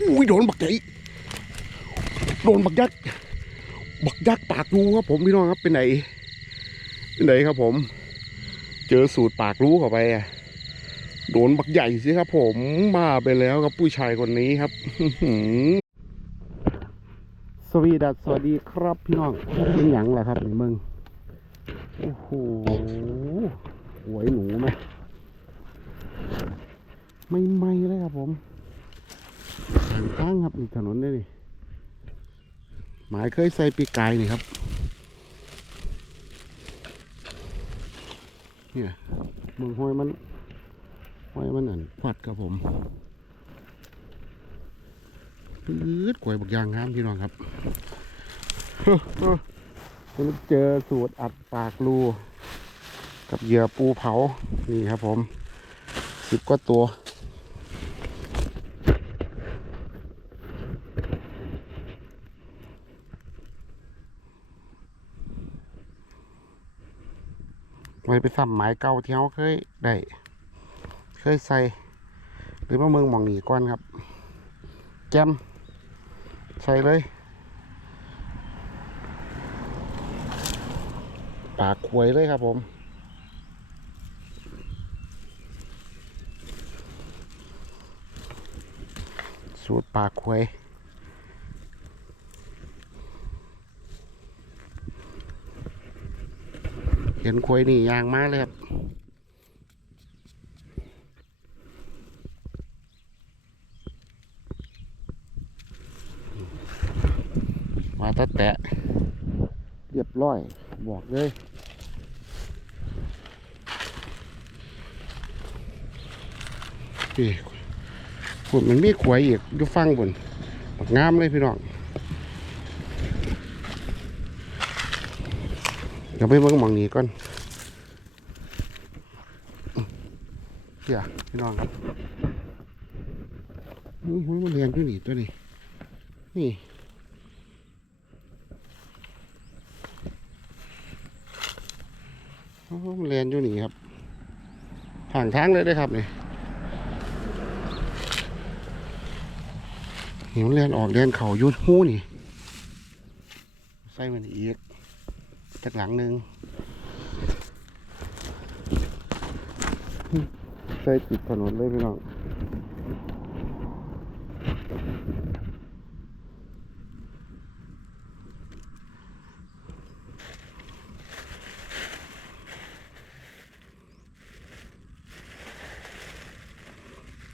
อุ้ยโดนบักใหญ่โดนบักยักษ์บักยักษ์ปากรูครับผมพี่น้องครับเป็นไหนเป็นไหนครับผม เจอสูตรปากรู้เข้าไปอะโดนบักใหญ่สิครับ ผมมาไปแล้วกับผู้ชายคนนี้ครับสวีดัสสวัสดีครับพี่น้องเป็นหยังล่ะครับนี่มึงโอ้โหหวยหนูไหมไม่ไม่เลยครับผม ทางข้างครับอีกถนนนี่นี่หมายเคยใส่ปีกไก่นี่ครับ เนี่ยมึงห้อยมันห้อยมันอันควัดครับผมปื๊ดกล้วยบักยางงามพี่น้องครับเจอสูตรอัดปากรู กับเหยื่อปูเผา นี่ครับผมสิบกว่าตัว ไว้ไปซ้ำหมายเก่าที่เขาเคยได้เคยใส่ หรือว่าเมืองหมองหนีก่อนครับ แจมใส่เลยปากควยเลยครับผมสูตรปากควย เห็นควยนี่ยางมาเลยครับมาตะแตะเรียบร้อยบอกเลยพี่ฝุ่นมันมีขวยอีกอยู่ฟังบนบักงามเลยพี่น้อง เดี๋ ยวไปเบิ่งมองนี้ก่อนเฮียพี่น้องครับนี่ห้ยมันเรียนด้วยนี่ตัวนี้ นี่มันเรียนอยู่นี่ครับทางทางเลยได้อครับนี่หิวเรียนออกเรียนเขายุดหู้นี่ ใส่มันอีก จากหลังหนึ่งใส่ติดถนนเลยพี่น้อง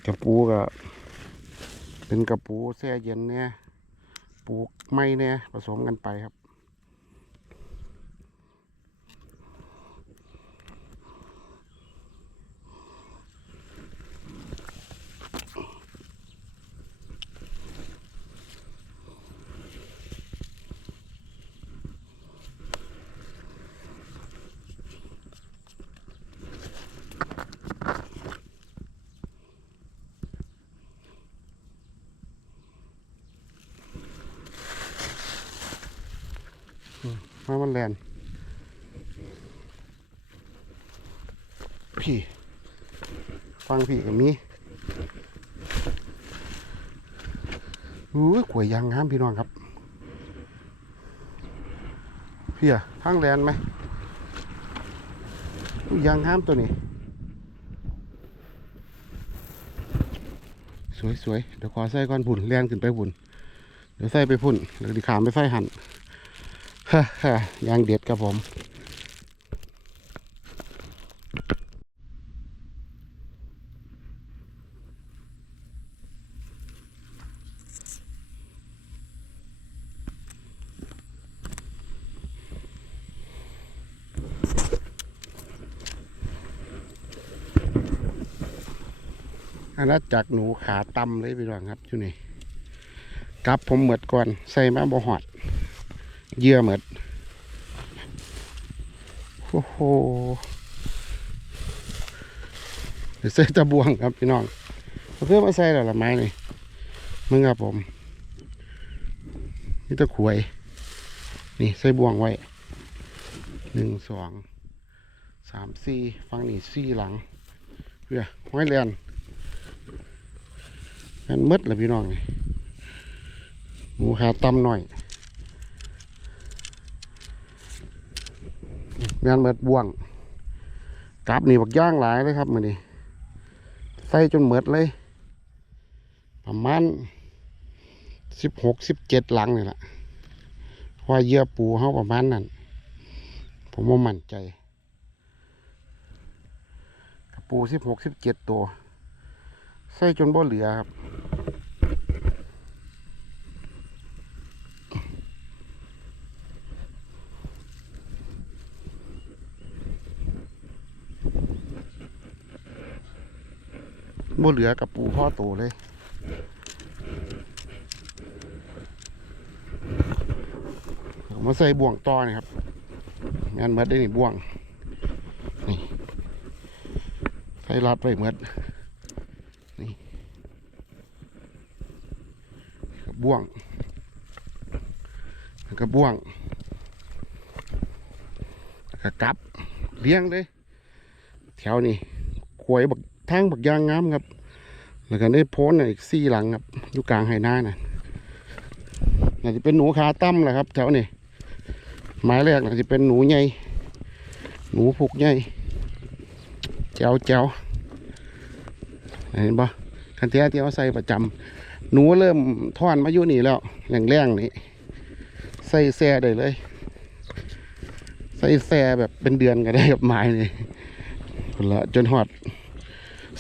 กระปูก็เป็นกระปูแช่เย็นเนี่ย ปูไม่เนี่ยผสมกันไปครับ มามันแลน พี่ ฟังพี่กับมีอุ้ยกล้วยยางงามพี่น้องครับ พี่อะทางแลนไหมอุ้ยางงามตัวนี้ สวยสวยๆเดี๋ยวขอใส่ก่อนผุ่นแลนขึ้นไปผุ่นเดี๋ยวใส่ไปผุ่นเดี๋ยวดิขามไปใส่หันฮ่าฮ่ายางเด็ดครับผม อาณาจักรหนูขาตำเลยพี่น้องครับอยู่นี่กลับผมเหมือดก่อนใส่มาบ่หอดเยื่อเหมือดโอ้โหเดี๋ยวใส่ตะบวงครับพี่น้องเพื่อมาใส่แล้วละไม้นี่มึงครับผม นี่ตะขวย นี่ใส่บวงไว้หนึ่งสองสามสี่ฟังนี่สี่หลังเพื่อห้อยเรียน กันหมดเลยพี่น้องหนูขาต่ำหน่อยงานเมิดบ่วงกราบนี่บักย่างหลายเลยครับมือนี้ใส่จนเมิดเลย ประมาณสิบหกสิบเจ็ดหลังนี่แหละเพราะว่าเยื่อปูเขาประมาณนั้น ผมว่ามั่นใจ ปูสิบหกสิบเจ็ดตัว ใส่จนบ่เหลือครับ บ่เหลือกับปูพ่อโตเลยมาใส่บ่วงต่อนี่ครับงานเมดได้นี่บ่วงนี่ใส่รัดไว้เมดนี่กั บบ่วงแล้วกับบ่วงแล้วกับกลับเลี้ยงเลยแถวนี้ขวยบักทางบักยางงามครับ แล้วก็ได้โพนอีกสี่หลังครับอยู่กลางไหนาน่ะน่าจะเป็นหนูขาตั้มแหละครับแถวนี้หมายแรกน่าจะเป็นหนูใหญ่หนูผูกใหญ่แจ้วแจ้วเห็นปะคันเทียที่เขาใส่ประจำ หนูเริ่มทอนมาอยู่นี่แล้วแรงๆนี่ใส่แซ่ได้เลย ใส่แซ่แบบเป็นเดือนก็ได้กับไม้นี่พละจนหอด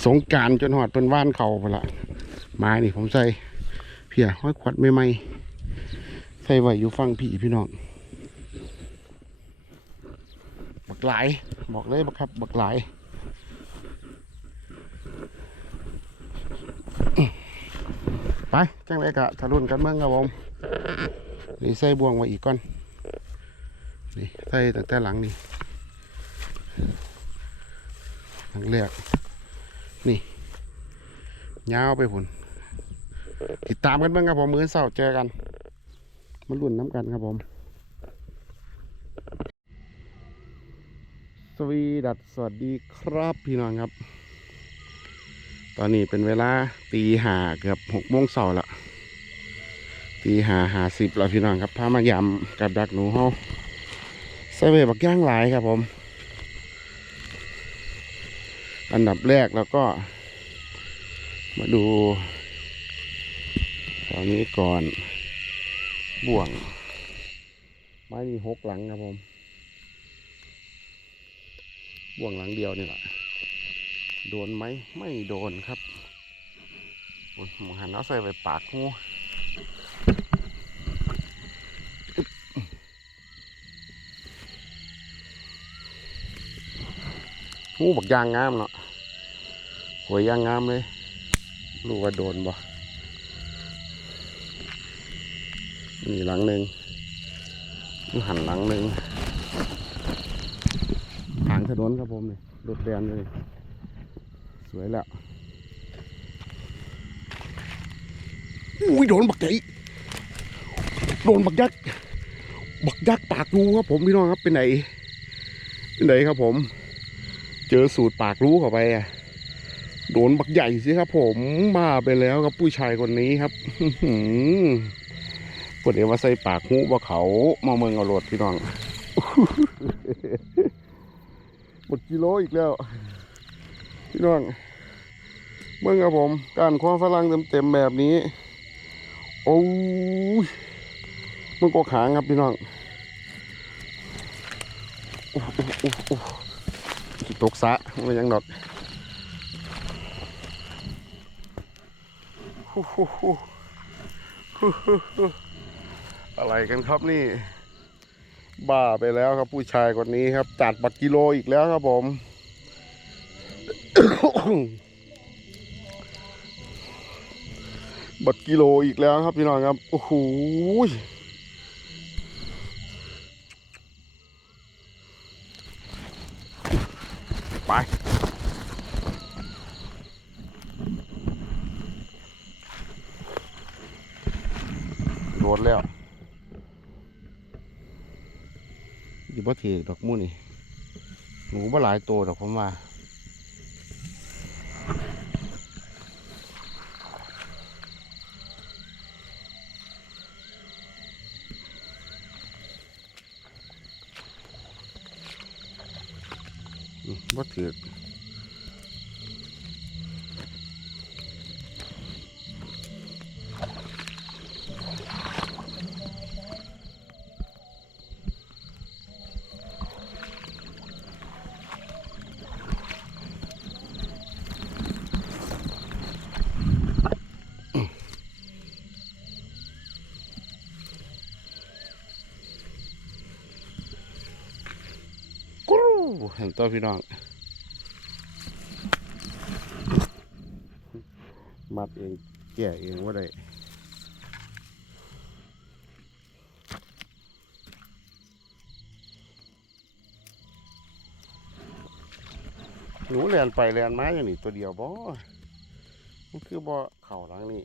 สงการจนหอดเป็นว่านเขาพละไม้นี่ผมใส่เพียห้อยขวัดใหม่ใส่ไว้อยู่ฟังพี่พี่น้องบักหลาย บอกเลยบักครับ บักหลาย ไปจังไรกะทะลุนกันเมืองครับผมนี่ใส่บ่วงไว้อีกก่อนนี่ใส่ตั้งแต่หลังนี่หลังแรกนี่ยาวไปพุ่นติดตามกันเมืองครับผมมือเสาร์เจอกันมาลุ่นน้ำกันครับผมสวีดัสสวัสดีครับพี่น้องครับ ตอนนี้เป็นเวลาตีหาเกือบหกโมงเสาร์ละตีหาหาสิบแล้วพี่น้องครับพามายำกับดักหนูเฮาใส่เวบักย่างหลายครับผม อันดับแรกแล้วก็ มาดูตอนนี้ก่อน บ่วง ไม้มีหกหลังครับผม บ่วงหลังเดียวนี่แหละ โดนไหมไม่โดนครับหมูหันเอาใส่ไปปากงูงูบักยางงามเนาะหวยยางงามเลยรู้ว่าโดนบ่นี่หลังหนึ่งนี่หันหลังหนึ่งทางถนนครับผมนี่รถแดนเลย สวยแล้วอุ้ยโดนบักใหญ่โดนบักยักษ์บักยักษ์ปากรูครับผมพี่น้องครับเป็นไหนเป็นไหนครับผม เจอสูตรปากรูเข้าไปอะโดนบักใหญ่สิครับ ผมมาไปแล้วครับผู้ชายคนนี้ครับหือปวดเอว่าใส่ปากหูว่าเขามาเมืองเอารถพี่น้องหมดกิโลอีกแล้ว พี่น้องเมื่องครับผมการคว้าฝรั่งเต็มๆแบบนี้ โอ้ยมันก็ขางครับพี่น้องโอ้โอ้โอ้โอ้ตกสะมันยังดอกอะไรกันครับนี่ บ้าไปแล้วครับผู้ชายคนนี้ครับ จัดบักกิโลอีกแล้วครับผม บักกิโลอีกแล้วครับพี่น้องครับ โอ้โหไปโดนแล้วอยู่บ่ถือดอกหมูนี่หนูบ่หลายตัวดอกผมว่า เห็นตัวพี่น้องมัดเองแก่เองว่าได้หนูเรียนไปเรียนมาอย่างนี้ตัวเดียวบ่มันคือบ่เข่าหลังนี่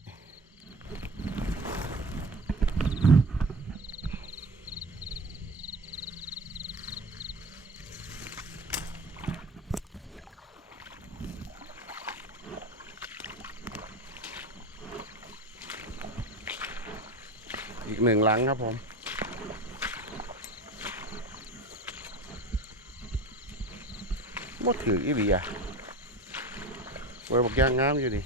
อีกหนึ่งหลังครับผมบ่ถืออีหลีอะไว้บอกย่างงามอยู่ดิ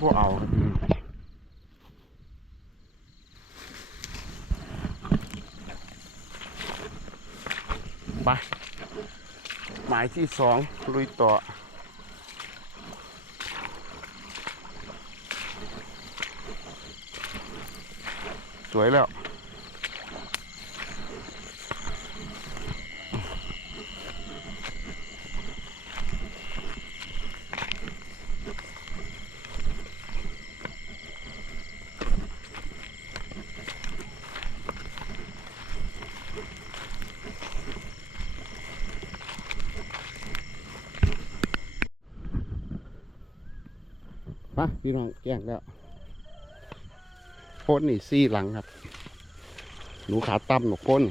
บ่เอาครับพี่ไปหมายที่สองลุยต่อ วยแล้วมาพี่น้องแจ้งแล้ว โพดนี่ซี่หลังครับ หนูขาตั้มหนูก้น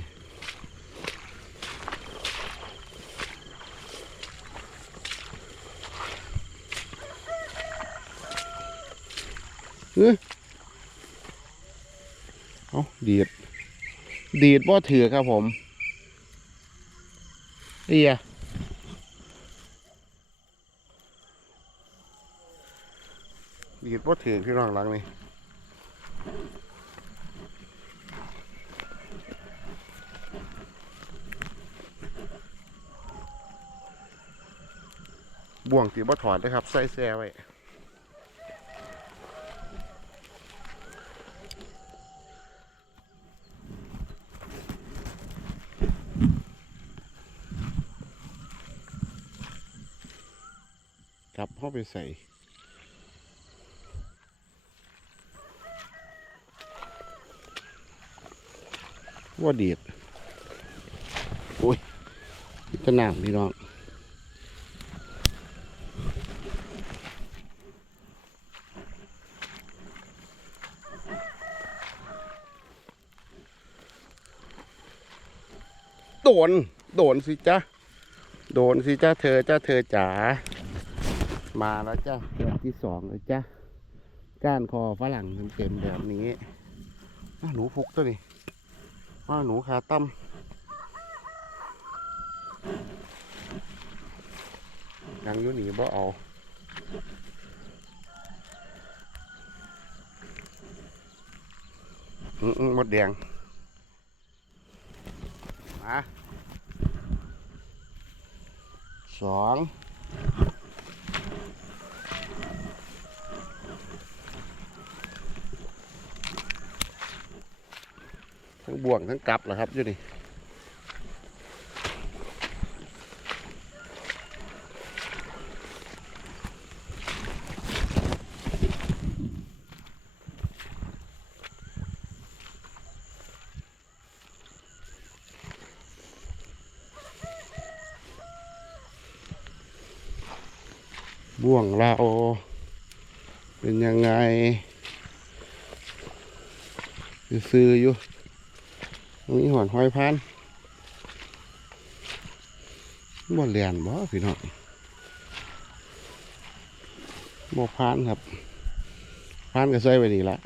เฮ้ยเอาดีด ดีดบ่ถือครับผมเอียดีดว่าถือพี่น้องหลังนี่ บ่วงตีบ่ถอดนะครับ ใส่แซ่ไว้กลับเข้าไปใส่ว่าเดียดโอ้ยจะน้ำพี่น้อง โดน โดนสิจ๊ะโดนสิจ้าเธอจ้าเธอจ๋ามาแล้วจ้าแบบที่สองเลยจ้าก้านคอฝรั่งเต็มแบบนี้หนูฟุกตัวนี้ว่าหนูขาตั้มยังอยู่หนีบ่เอามอืมหมดแดงมา สองทั้งบ่วงทั้งกลับเหรอครับอยู่นี่ บ่วงเราเป็นยังไงซื้ออยู่ตรงนี้หอนหอยพานบ่เลียนบ่พี่น้องบ่พานครับพานก็ใส่ไว้นี่ละ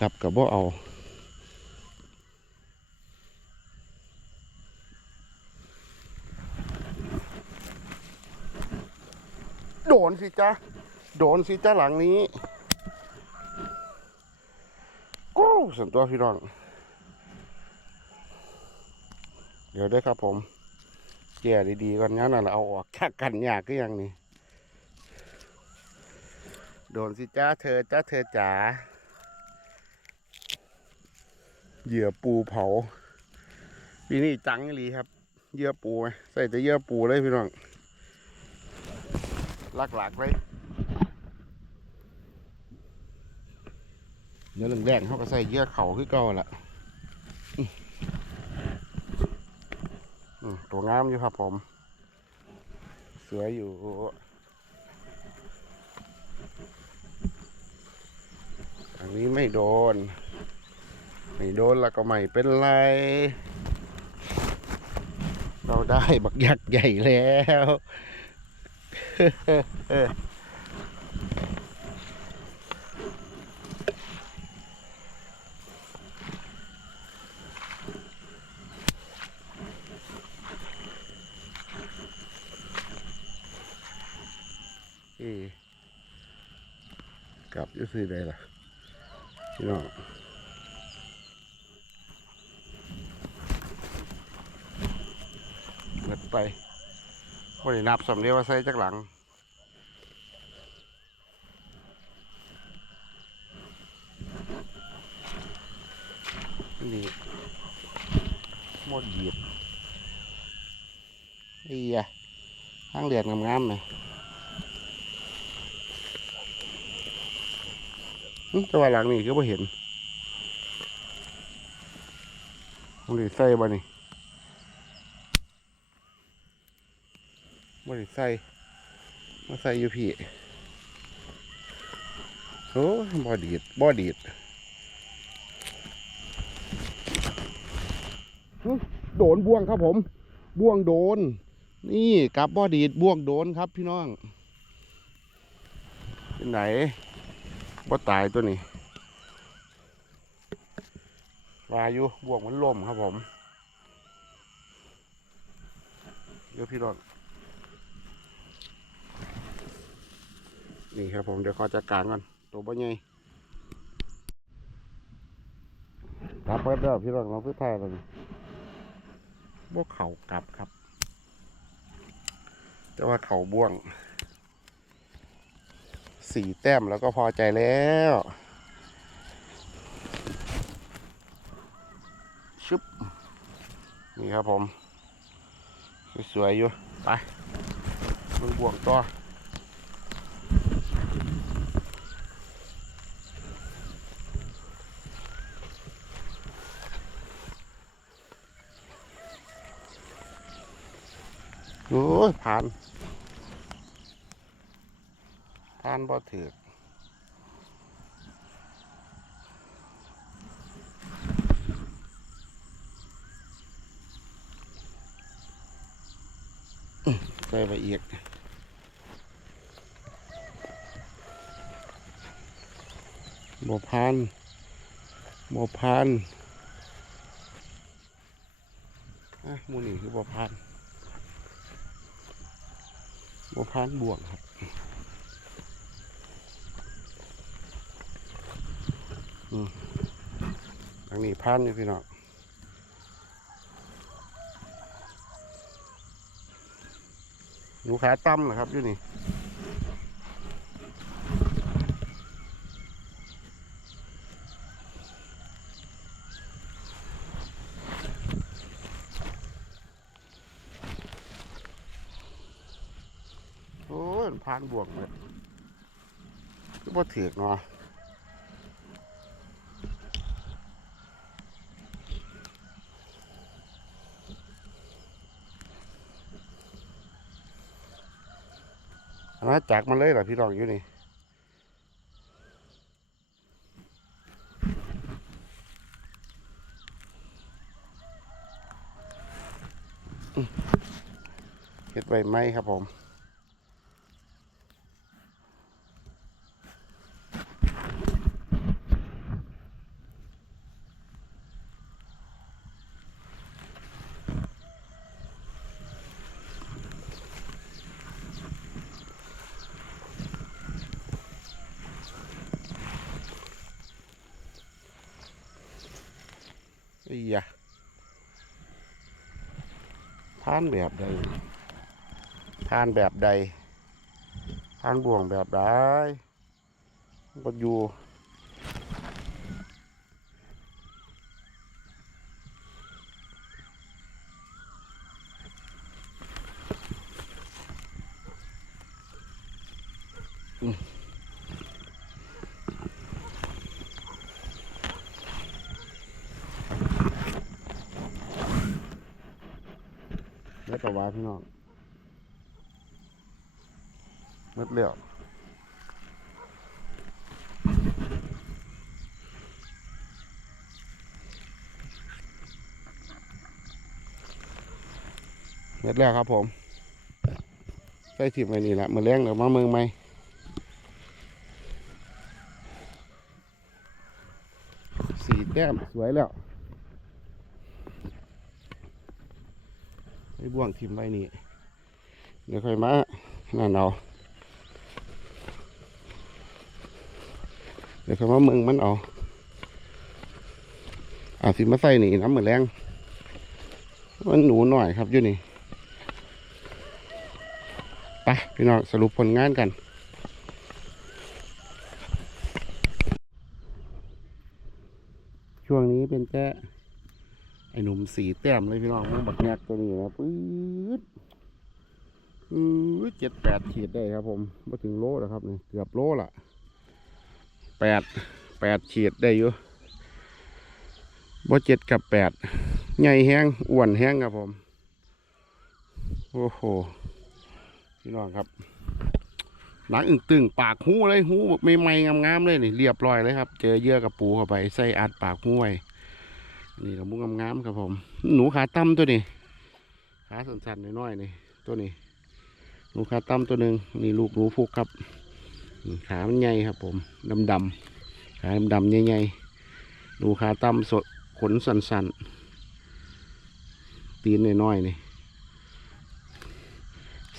กลับกับบ่เอา นสิ จ้าโดนสิจ้าหลังนี้กูส่วนตัวพี่น้อง เดี๋ยวได้ครับผมแก่ดีๆก่อนงั้น่ะเอาออกจากกันยากก็ยังนี่ โดนสิจ้าเธอจ้าเธอจ๋า เหยื่อปูเผาปีนี้จังหลีครับเหยื่อปูไงใส่แต่เหยื่อปูเลยพี่น้อง หลักๆเลยเนื้อแรงๆเขาก็ใส่เยื่อเข่าคือเก่าละอืมตัวงามอยู่ครับผม สวยอยู่อันนี้ไม่โดน ไม่โดนแล้วก็ไม่เป็นไร เราได้บักยักษ์ใหญ่แล้ว กลับจะซื้อได้ล่ะพี่น้องเกิดไป พอได้นับสำเนียงว่าใส่จักหลัง นี่หมดเหยียบไอ้ยะห้างเหรียญงามๆเลยอืมแต่ว่าหลังนี่ก็ไม่เห็นมันได้ใส่บ่นี่ บ่ได้ใส่มาใส่อยู่พี่โอ้บ่ดีดบ่ดีดโดนบ่วงครับผม บ่วงโดน นี่กับบ่ดีดบ่วงโดนครับพี่น้อง เป็นไหนบ่ตายตัวนี้วาอยู่บวกมันล่มครับผม เดี๋ยวพี่รอด นี่ครับผมเดี๋ยวขอจัดการก่อนตัวบ่ใหญ่กลับไปแล้วพี่รอดมาพื้นไทยแล้วนี่บ่เข่ากลับครับ แต่ว่าเข่าบ่วง สี่แต้มแล้วก็พอใจแล้วชุบนี่ครับผม สวยๆอยู่ ไปมึงบวกต่อ โอ้ยผ่านผ่านบ่ถือกอื้อใส่ไปอีกบ่พานบ่พานอะมูนี่คือบ่พานบ่ พานบวกครับทางนี้พานอยู่พี่น้องหนูขาตั้มเหรอครับอยู่นี่โอ้ยมันพานบวกเลยก็บ่ ถือกเนาะอาณาจักมันเลยเหรอพี่รองอยู่นี่เฮ็ดไว้ไหมครับผม แบบใดทานแบบใดทานบ่วงแบบใดก็อยู่แล้ กวาพี่น้องหมดแล้วหมดแล้วครับผมใส่ถิ่มไว้นี่แหละมือแรงเดี๋ยวมาเมืองใหม่สีแต้มสวยแล้ว ไอ้บ่วงทิมไว้นี่เดี๋ยวค่อยมานั่นเอาเดี๋ยวค่อยมาเมืองมันเอาอาสิมาใส่นี่น้ำเหมือนแรงมันหนูหน่อยครับอยู่นี่ไปพี่น้องสรุปผลงานกัน ช่วงนี้เป็นแค่ ไอ้หนุ่มสีแต้มเลยพี่น้องมึงบักแงกตัวนี้นะปื๊ดปื๊ดเจ็ดแปดขีดได้ครับ ผมมาถึงโลแล้วครับนี่เกือบโลละแปดแปดขีดได้อยู่บ่เจ็ดกับแปดใหญ่แห้งอ้วนแห้งครับผม โอ้โหพี่น้องครับหนังอึ่งตึงปากหูเลยหูไม่ไม่งามๆเลยนี่เรียบร้อยเลยครับ เจอเยื่อกับปูเข้าไปใส่อัดปากหูไว้ นี่กับมุ้งงามๆครับผม หนูขาตั้มตัวนี้ ขาสั้นๆน้อยๆนี่ตัวนี้ หนูขาตั้มตัวหนึ่งนี่ลูกหนูฟุกครับ ขามันใหญ่ครับผมดำๆขาดำๆใหญ่ๆหนูขาตั้มสดขนสั้นๆ ตีนน้อยๆนี่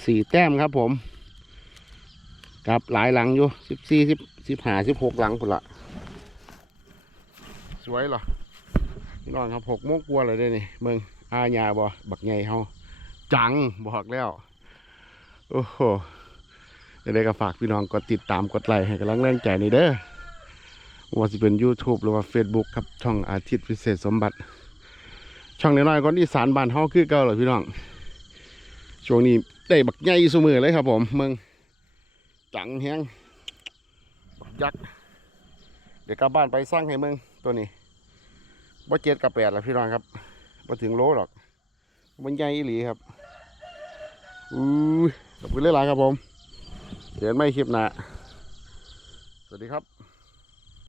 สี่แต้มครับผมกับหลายหลังอยู่สิบสี่สิบสิบห้าสิบหกหลังพุ่นละสวยเหรอ พี่น้องครับหกโมงกว่าเลยเด้นี่เมืองอาญาบ่บักใหญ่เฮาจังบอกแล้ว โอ้โหจะได้ก็ฝากพี่น้องกดติดตามกดไลค์ให้กำลังแรงใจนี่เด้อว่าสิเป็น YouTube หรือว่า Facebook ครับช่องอาทิตย์พิเศษสมบัติ ช่องน้อยๆคนอีสานบ้านเฮาคือเก่าเลยพี่น้องช่วงนี้ได้บักใหญ่สมือเลยครับผมเมืองจังแฮงบักยักษ์เดี๋ยวกลับบ้านไปสร้างให้เมืองตัวนี้ บ่เจ็ดกับแปดหรอกพี่น้องครับบ่ถึงโลหรอกมันใหญ่หลีครับอู้ขอบคุณหลายๆครับผมเห็นไหมคลิปหน้าสวัสดีครับ